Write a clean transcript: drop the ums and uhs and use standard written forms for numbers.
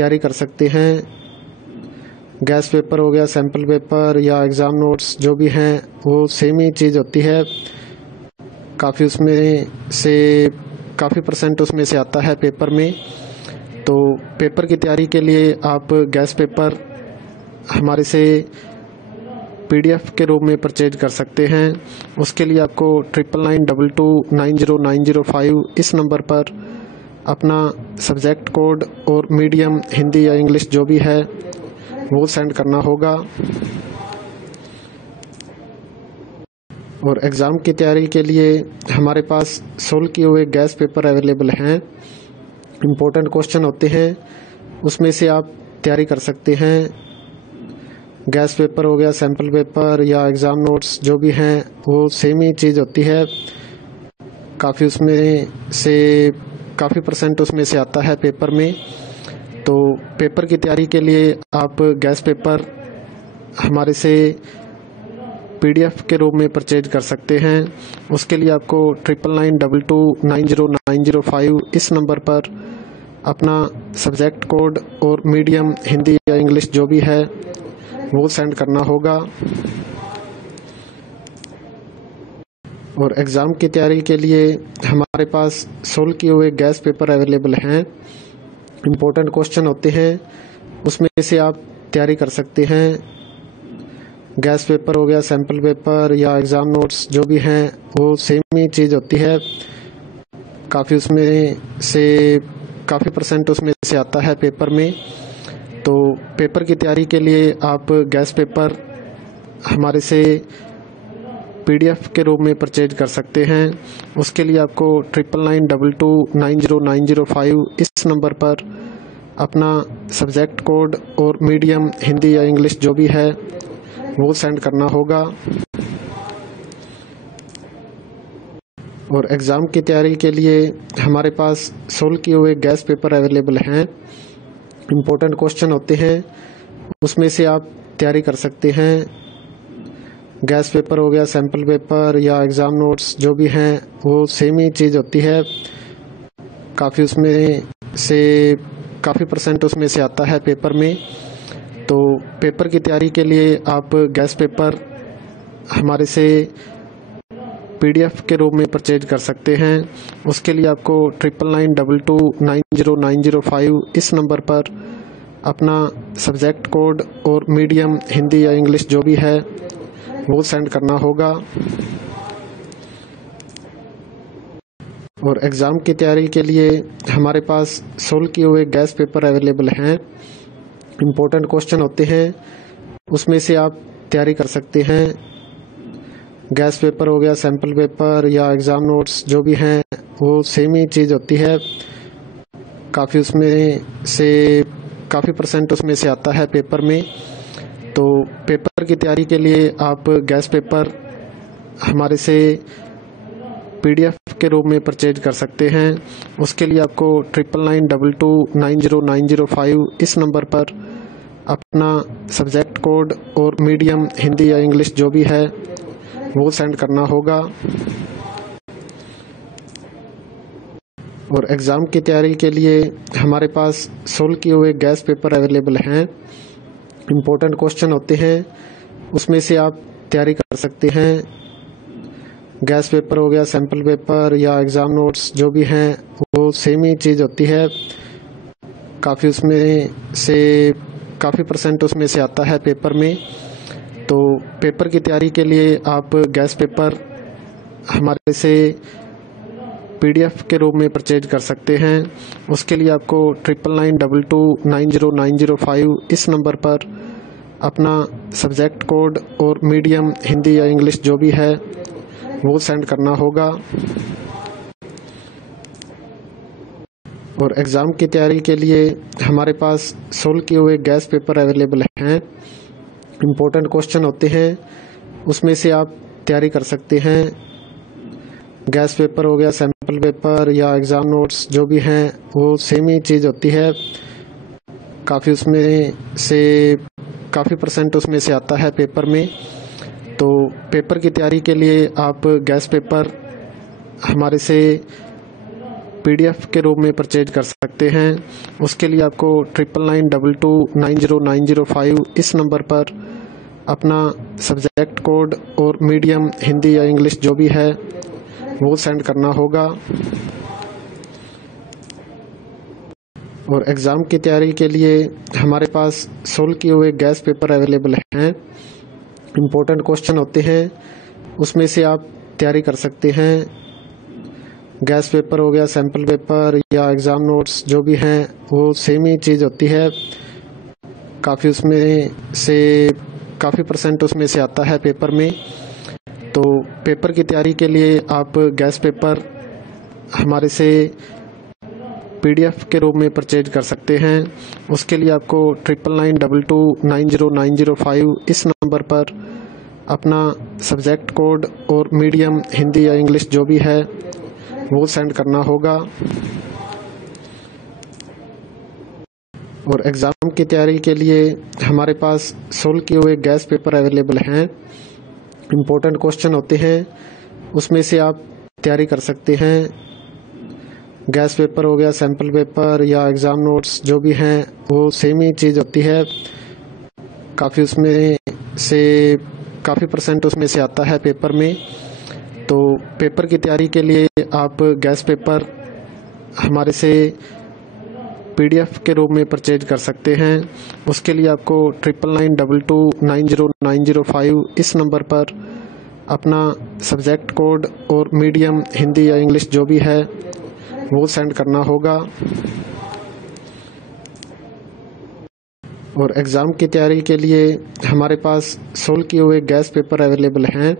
तैयारी कर सकते हैं। गैस पेपर हो गया, सैम्पल पेपर या एग्ज़ाम नोट्स जो भी हैं वो सेम ही चीज़ होती है। काफ़ी परसेंट उसमें से आता है पेपर में। तो पेपर की तैयारी के लिए आप गैस पेपर हमारे से PDF के रूप में परचेज कर सकते हैं। उसके लिए आपको 9992290905 इस नंबर पर अपना सब्जेक्ट कोड और मीडियम हिंदी या इंग्लिश जो भी है वो सेंड करना होगा। और एग्ज़ाम की तैयारी के लिए हमारे पास सोल्व किए हुए गैस पेपर अवेलेबल हैं। इम्पोर्टेंट क्वेश्चन होते हैं, उसमें से आप तैयारी कर सकते हैं। गैस पेपर हो गया, सैम्पल पेपर या एग्ज़ाम नोट्स जो भी हैं वो सेम ही चीज़ होती है। काफ़ी परसेंट उसमें से आता है पेपर में। तो पेपर की तैयारी के लिए आप गैस पेपर हमारे से PDF के रूप में परचेज कर सकते हैं। उसके लिए आपको 9992290905 इस नंबर पर अपना सब्जेक्ट कोड और मीडियम हिंदी या इंग्लिश जो भी है वो सेंड करना होगा। और एग्ज़ाम की तैयारी के लिए हमारे पास सोल्व किए हुए गैस पेपर अवेलेबल हैं। इम्पोर्टेंट क्वेश्चन होते हैं, उसमें से आप तैयारी कर सकते हैं। गैस पेपर हो गया, सैम्पल पेपर या एग्ज़ाम नोट्स जो भी हैं वो सेम ही चीज़ होती है। काफ़ी परसेंट उसमें से आता है पेपर में। तो पेपर की तैयारी के लिए आप गैस पेपर हमारे से PDF के रूप में परचेज कर सकते हैं। उसके लिए आपको 9992290905 इस नंबर पर अपना सब्जेक्ट कोड और मीडियम हिंदी या इंग्लिश जो भी है वो सेंड करना होगा। और एग्ज़ाम की तैयारी के लिए हमारे पास सोल्व किए हुए गैस पेपर अवेलेबल हैं। इम्पोर्टेंट क्वेश्चन होते हैं, उसमें से आप तैयारी कर सकते हैं। गैस पेपर हो गया, सैम्पल पेपर या एग्ज़ाम नोट्स जो भी हैं वो सेम ही चीज़ होती है। काफ़ी परसेंट उसमें से आता है पेपर में। तो पेपर की तैयारी के लिए आप गैस पेपर हमारे से PDF के रूप में परचेज कर सकते हैं। उसके लिए आपको 9992290905 इस नंबर पर अपना सब्जेक्ट कोड और मीडियम हिंदी या इंग्लिश जो भी है वो सेंड करना होगा। और एग्ज़ाम की तैयारी के लिए हमारे पास सोल्व किए हुए गैस पेपर अवेलेबल हैं। इम्पोर्टेंट क्वेश्चन होते हैं, उसमें से आप तैयारी कर सकते हैं। गैस पेपर हो गया, सैम्पल पेपर या एग्ज़ाम नोट्स जो भी हैं वो सेम ही चीज़ होती है। काफ़ी परसेंट उसमें से आता है पेपर में। तो पेपर की तैयारी के लिए आप गैस पेपर हमारे से PDF के रूप में परचेज कर सकते हैं। उसके लिए आपको 9992290905 इस नंबर पर अपना सब्जेक्ट कोड और मीडियम हिंदी या इंग्लिश जो भी है वो सेंड करना होगा। और एग्ज़ाम की तैयारी के लिए हमारे पास सोल्व किए हुए गैस पेपर अवेलेबल हैं। इम्पोर्टेंट क्वेश्चन होते हैं, उसमें से आप तैयारी कर सकते हैं। गैस पेपर हो गया, सैम्पल पेपर या एग्ज़ाम नोट्स जो भी हैं वो सेम ही चीज़ होती है। काफ़ी परसेंट उसमें से आता है पेपर में। तो पेपर की तैयारी के लिए आप गैस पेपर हमारे से PDF के रूप में परचेज कर सकते हैं। उसके लिए आपको 9992290905 इस नंबर पर अपना सब्जेक्ट कोड और मीडियम हिंदी या इंग्लिश जो भी है वो सेंड करना होगा। और एग्ज़ाम की तैयारी के लिए हमारे पास सोल्व किए हुए गैस पेपर अवेलेबल हैं। इम्पोर्टेंट क्वेश्चन होते हैं, उसमें से आप तैयारी कर सकते हैं। गैस पेपर हो गया, सैम्पल पेपर या एग्ज़ाम नोट्स जो भी हैं वो सेम ही चीज़ होती है। काफ़ी परसेंट उसमें से आता है पेपर में। तो पेपर की तैयारी के लिए आप गैस पेपर हमारे से PDF के रूप में परचेज कर सकते हैं। उसके लिए आपको 9992290905 इस नंबर पर अपना सब्जेक्ट कोड और मीडियम हिंदी या इंग्लिश जो भी है वो सेंड करना होगा। और एग्ज़ाम की तैयारी के लिए हमारे पास सोल्व किए हुए गैस पेपर अवेलेबल हैं। इम्पोर्टेंट क्वेश्चन होते हैं, उसमें से आप तैयारी कर सकते हैं। गैस पेपर हो गया, सैम्पल पेपर या एग्ज़ाम नोट्स जो भी हैं वो सेम ही चीज़ होती है। काफ़ी परसेंट उसमें से आता है पेपर में। तो पेपर की तैयारी के लिए आप गैस पेपर हमारे से PDF के रूप में परचेज कर सकते हैं। उसके लिए आपको 9992290905 इस नंबर पर अपना सब्जेक्ट कोड और मीडियम हिंदी या इंग्लिश जो भी है वो सेंड करना होगा। और एग्ज़ाम की तैयारी के लिए हमारे पास सोल्व किए हुए गैस पेपर अवेलेबल हैं। इम्पोर्टेंट क्वेश्चन होते हैं, उसमें से आप तैयारी कर सकते हैं। गैस पेपर हो गया, सैम्पल पेपर या एग्ज़ाम नोट्स जो भी हैं वो सेम ही चीज़ होती है। काफ़ी परसेंट उसमें से आता है पेपर में। तो पेपर की तैयारी के लिए आप गैस पेपर हमारे से PDF के रूप में परचेज कर सकते हैं। उसके लिए आपको 9992290905 इस नंबर पर अपना सब्जेक्ट कोड और मीडियम हिंदी या इंग्लिश जो भी है वो सेंड करना होगा। और एग्ज़ाम की तैयारी के लिए हमारे पास सोल्व किए हुए गैस पेपर अवेलेबल हैं।